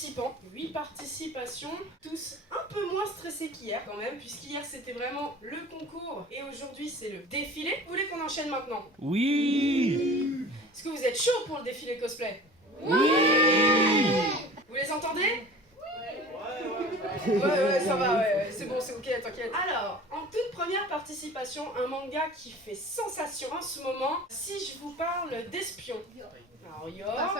participants, 8 participations, tous un peu moins stressés qu'hier quand même, puisqu'hier c'était vraiment le concours et aujourd'hui c'est le défilé. Vous voulez qu'on enchaîne maintenant? Oui. Est-ce que vous êtes chaud pour le défilé cosplay? Oui. Vous les entendez? Ouais, ça va, ouais, c'est bon, c'est ok, t'inquiète. Alors, en toute première participation, un manga qui fait sensation en ce moment, si je vous parle d'espions. Alors, Yor,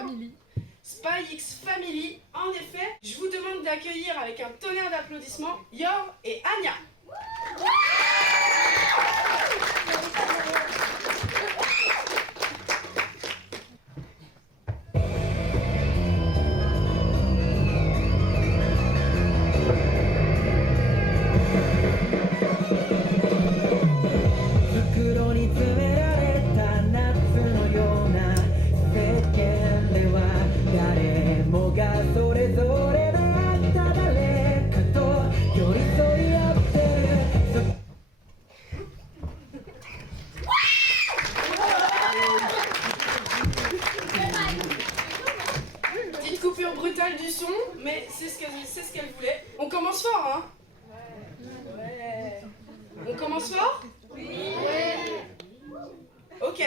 Spy X Family, en effet, je vous demande d'accueillir avec un tonnerre d'applaudissements Yor et Anya. Petite coupure brutale du son, mais c'est ce qu'elle voulait. On commence fort, hein? Ouais. On commence fort? Oui. Ok,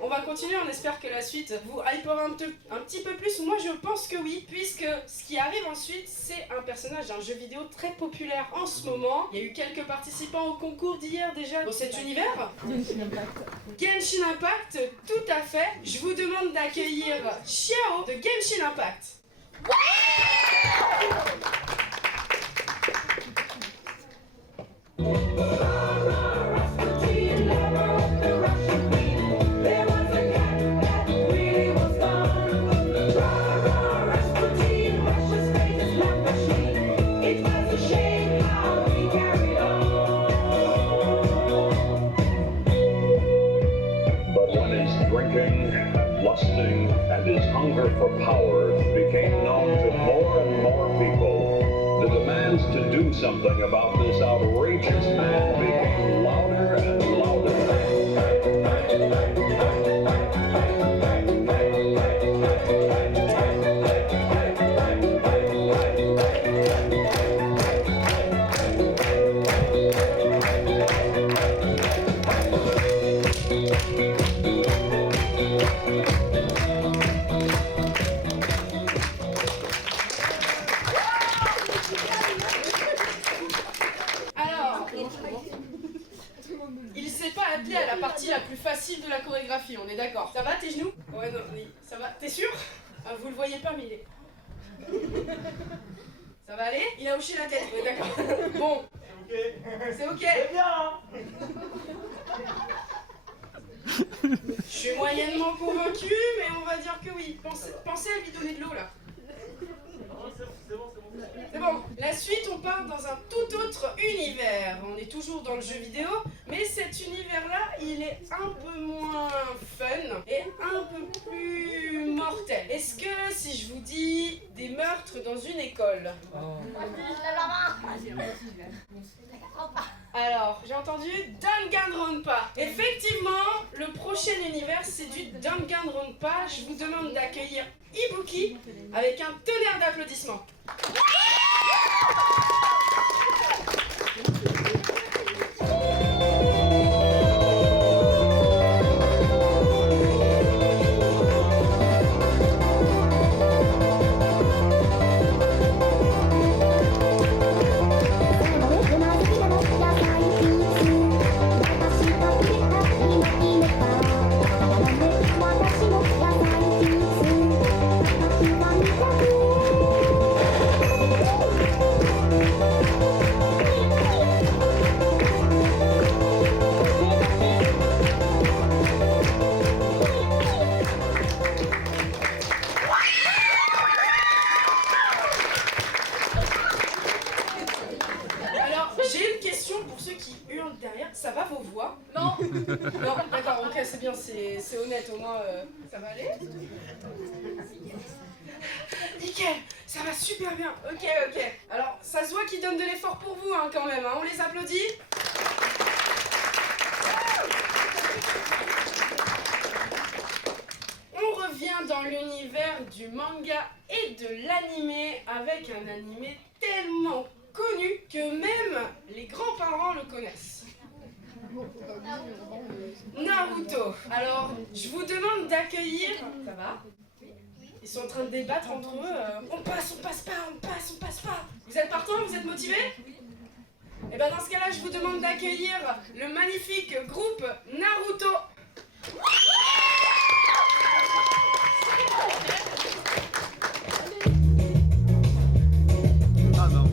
on va continuer, on espère que la suite vous hypera un petit peu plus. Moi je pense que oui, puisque ce qui arrive ensuite, c'est un personnage d'un jeu vidéo très populaire en ce moment. Il y a eu quelques participants au concours d'hier déjà dans cet univers. Genshin Impact. Genshin Impact, tout à fait. Je vous demande d'accueillir Xiao de Genshin Impact. Lusting and his hunger for power became known to more and more people. The demands to do something about this outrageous man became louder and louder. Il s'est pas attelé à la partie la plus facile de la chorégraphie, on est d'accord. Ça va tes genoux? Ouais, non, oui, ça va. T'es sûr? Vous le voyez pas, mais il est... Ça va aller? Il a hoché la tête, on est d'accord. Bon. C'est ok. C'est bien. Je suis moyennement convaincu, mais on va dire que oui. Pensez à lui donner de l'eau, là. C'est bon, la suite on part dans un tout autre univers. On est toujours dans le jeu vidéo, mais cet univers-là, il est un peu moins fun et un peu plus mortel. Est-ce que si je vous dis des meurtres dans une école? Alors, j'ai entendu Danganronpa. Effectivement, le prochain univers, c'est du Danganronpa. Je vous demande d'accueillir Ibuki avec un tonnerre d'applaudissements. Ça va vos voix? Non. Non, d'accord, ok, c'est bien, c'est honnête, au moins, ça va aller? Nickel, ça va super bien, ok. Alors, ça se voit qu'ils donnent de l'effort pour vous, hein, quand même, hein. On les applaudit? On revient dans l'univers du manga et de l'animé avec un animé tellement connu que même les grands-parents le connaissent. Naruto. Alors, je vous demande d'accueillir... Ça va ? Ils sont en train de débattre entre eux. On passe pas, on passe pas. Vous êtes partants? Vous êtes motivés? Et ben dans ce cas-là, je vous demande d'accueillir le magnifique groupe Naruto. Ah non.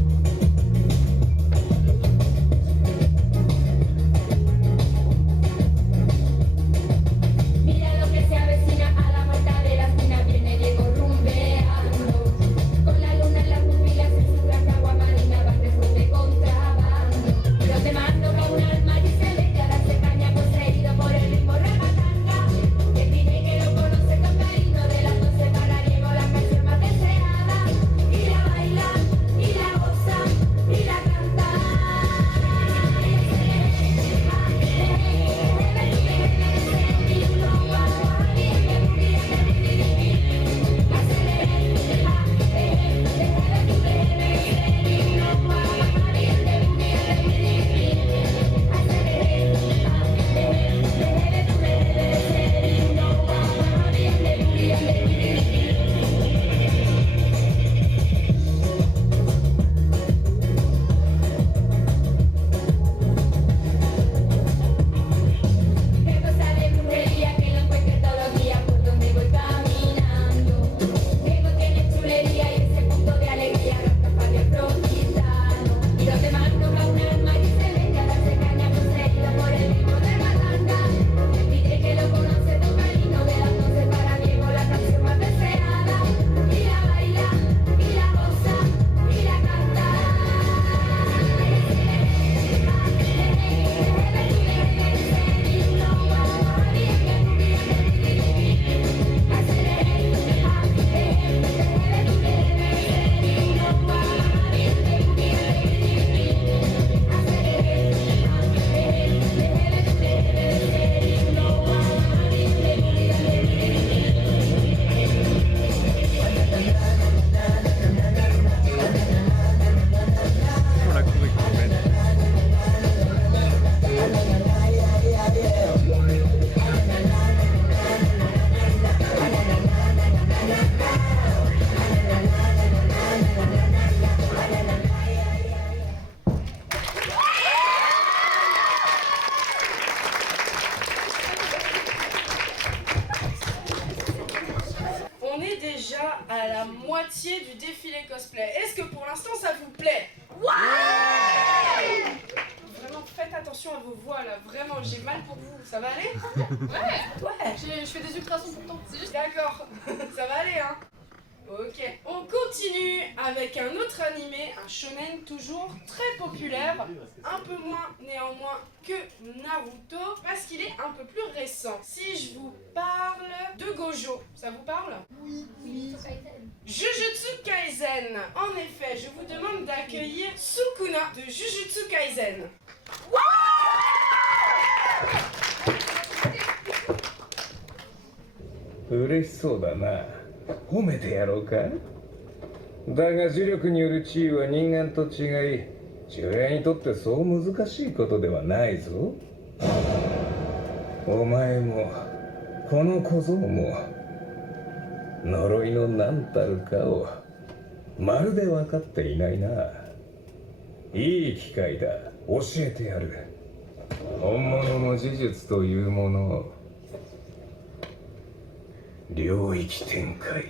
On est déjà à la moitié du défilé cosplay. Est-ce que pour l'instant ça vous plaît? Ouais! Vraiment, faites attention à vos voix là. Vraiment, j'ai mal pour vous. Ça va aller? Ouais. Je fais des ultrasons pourtant, c'est juste... D'accord. Ça va aller, hein? Ok. On continue avec un autre animé, un shonen toujours très populaire, un peu moins néanmoins que Naruto, parce qu'il est un peu plus récent. Si je vous parle de Gojo, ça vous parle? Oui. Jujutsu Kaisen. En effet, je vous demande d'accueillir Sukuna de Jujutsu Kaisen. 嬉しそうだな。褒めてやろうか。だが呪力による地位は人間と違い、呪霊にとってそう難しいことではないぞ。お前もこの小僧も呪いの何たるかをまるで分かっていないな。いい機会だ。教えてやる。本物の呪術というものを。領域展開。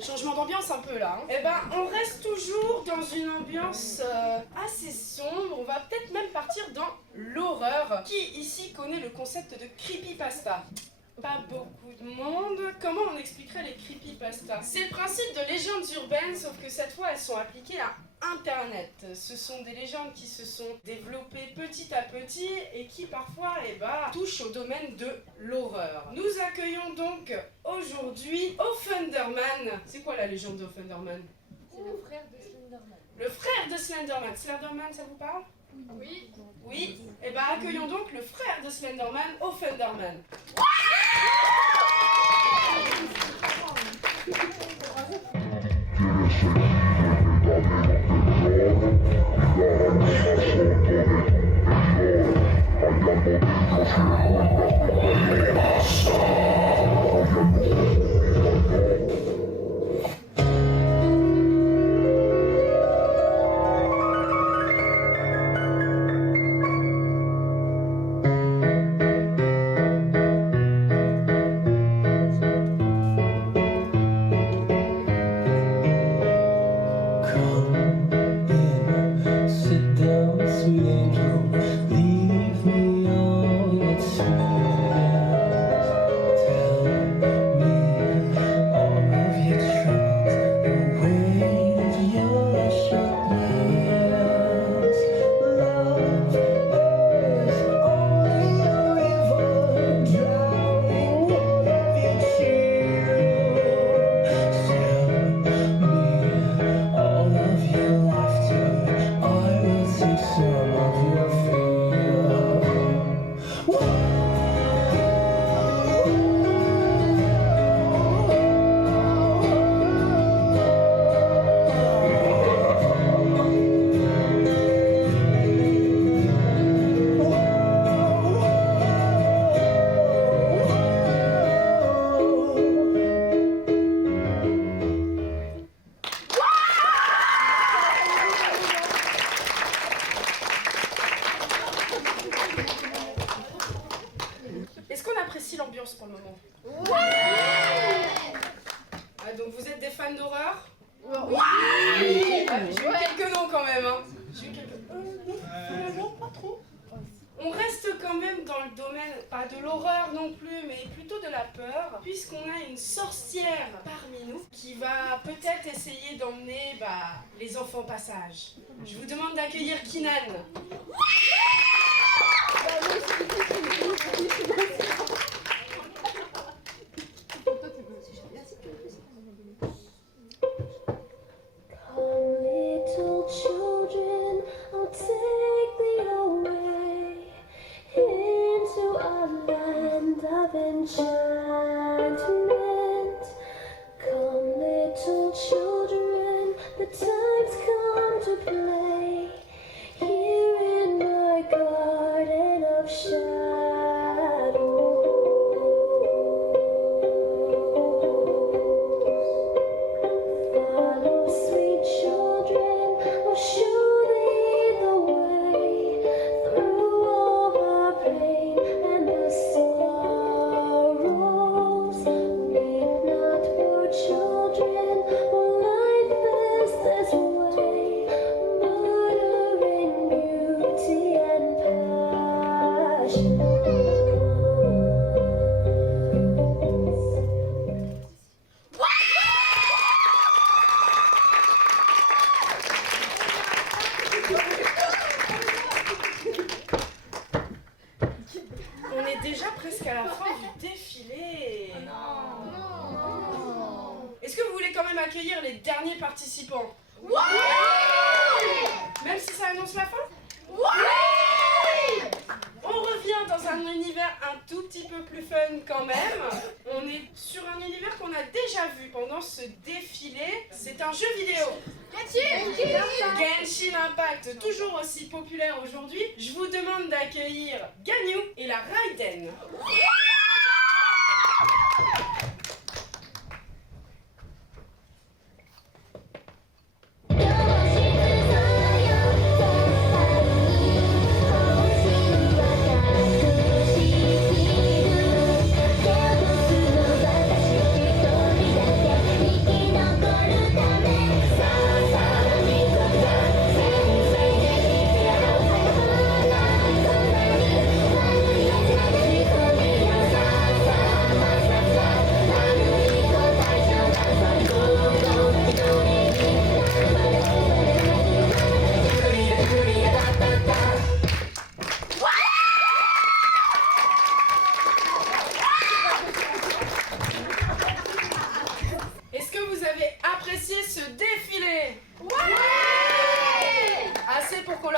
Changement d'ambiance un peu là. Eh ben, on reste toujours dans une ambiance assez sombre. On va peut-être même partir dans l'horreur. Qui ici connaît le concept de creepypasta? Pas beaucoup de monde. Comment on expliquerait les creepypasta? C'est le principe de légendes urbaines, sauf que cette fois elles sont appliquées à Internet. Ce sont des légendes qui se sont développées petit à petit et qui parfois touchent au domaine de l'horreur. Nous accueillons donc aujourd'hui Offenderman. C'est quoi la légende d'Offenderman? C'est le frère de Slenderman. le frère de Slenderman. Slenderman, ça vous parle? Oui. Oui. Et bah accueillons donc le frère de Slenderman, Offenderman. Est-ce qu'on apprécie l'ambiance pour le moment? Ouais. Ah, donc vous êtes des fans d'horreur? Oui. J'ai eu quelques noms quand même, hein. J'ai eu quelques... non, pas trop. On reste quand même dans le domaine, pas de l'horreur non plus, mais plutôt de la peur, puisqu'on a une sorcière parmi nous qui va peut-être essayer d'emmener les enfants au passage. Je vous demande d'accueillir Kinan. Little children, I'll take thee away into a land of enchantment. Come, little children, the time's come to play here in my garden of Follow, sweet children, I'll show thee the way through all the pain and the sorrows. Weep not, poor children, for life is this way, murdering beauty and passion. On est déjà presque à la fin du défilé. Est-ce que vous voulez quand même accueillir les derniers participants? Ouais. Même si ça annonce la fin? Ouais. On revient dans un univers un tout petit peu plus fun quand même. On est sur un univers qu'on a déjà vu pendant ce défilé. C'est un jeu vidéo. Genshin Impact, toujours aussi populaire aujourd'hui. Je vous demande d'accueillir Ganyu et la Raiden. Thank you.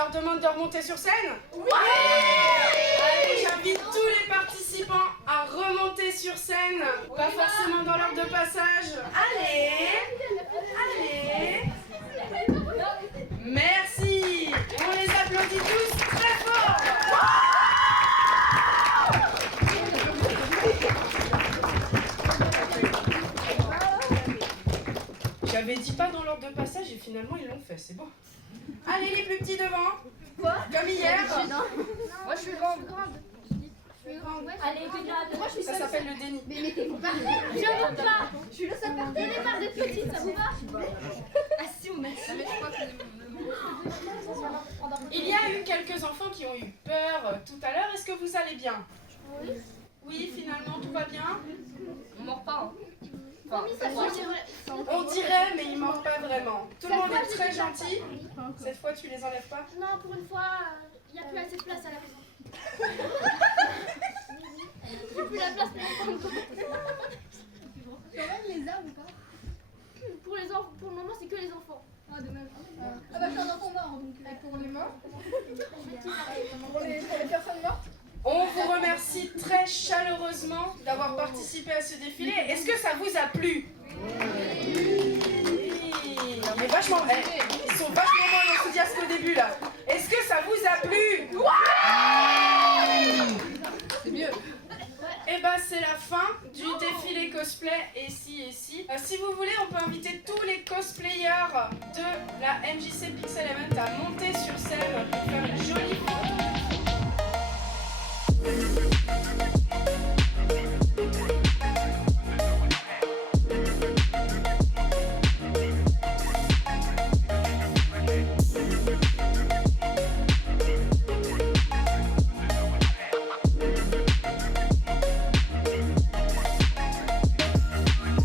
leur demande de remonter sur scène? Oui! Allez, j'invite tous les participants à remonter sur scène. Pas forcément dans l'ordre de passage. Allez! Allez! Merci! On les applaudit tous très fort! J'avais dit pas dans l'ordre de passage et finalement ils l'ont fait, c'est bon. Allez les plus petits devant. Quoi? Comme hier. Moi je suis grande. Je suis grande. Allez, moi je suis Ça seule. s'appelle le déni. Mais mettez-vous par terre. Je monte pas. Je suis le seul par T'en terre. ai marre d'être petite, ça vous va? Ah si, on met. Mais je crois que Il y a eu quelques enfants qui ont eu peur tout à l'heure. Est-ce que vous allez bien? Oui. Oui, finalement tout va bien. on mord pas. On dirait, mais ils mentent pas vraiment. Tout le monde est très gentil. Cette fois, tu les enlèves pas? Non, pour une fois, il n'y a plus assez de place à la maison. J'ai plus la place pour prendre. les arbres ou pas? Pour les enfants, pour le moment, c'est que les enfants. Ah, dommage. Ah bah je suis un enfant mort, donc pour les morts. Pour les personnes mortes. On vous remercie très chaleureusement d'avoir participé à ce défilé. Est-ce que ça vous a plu? Oui. Mais vachement, ils sont vachement moins enthousiastes au début là. Est-ce que ça vous a plu? C'est mieux. Et bah c'est la fin du défilé cosplay et si. Si vous voulez, on peut inviter tous les cosplayers de la MJC Pixel Event à monter sur scène.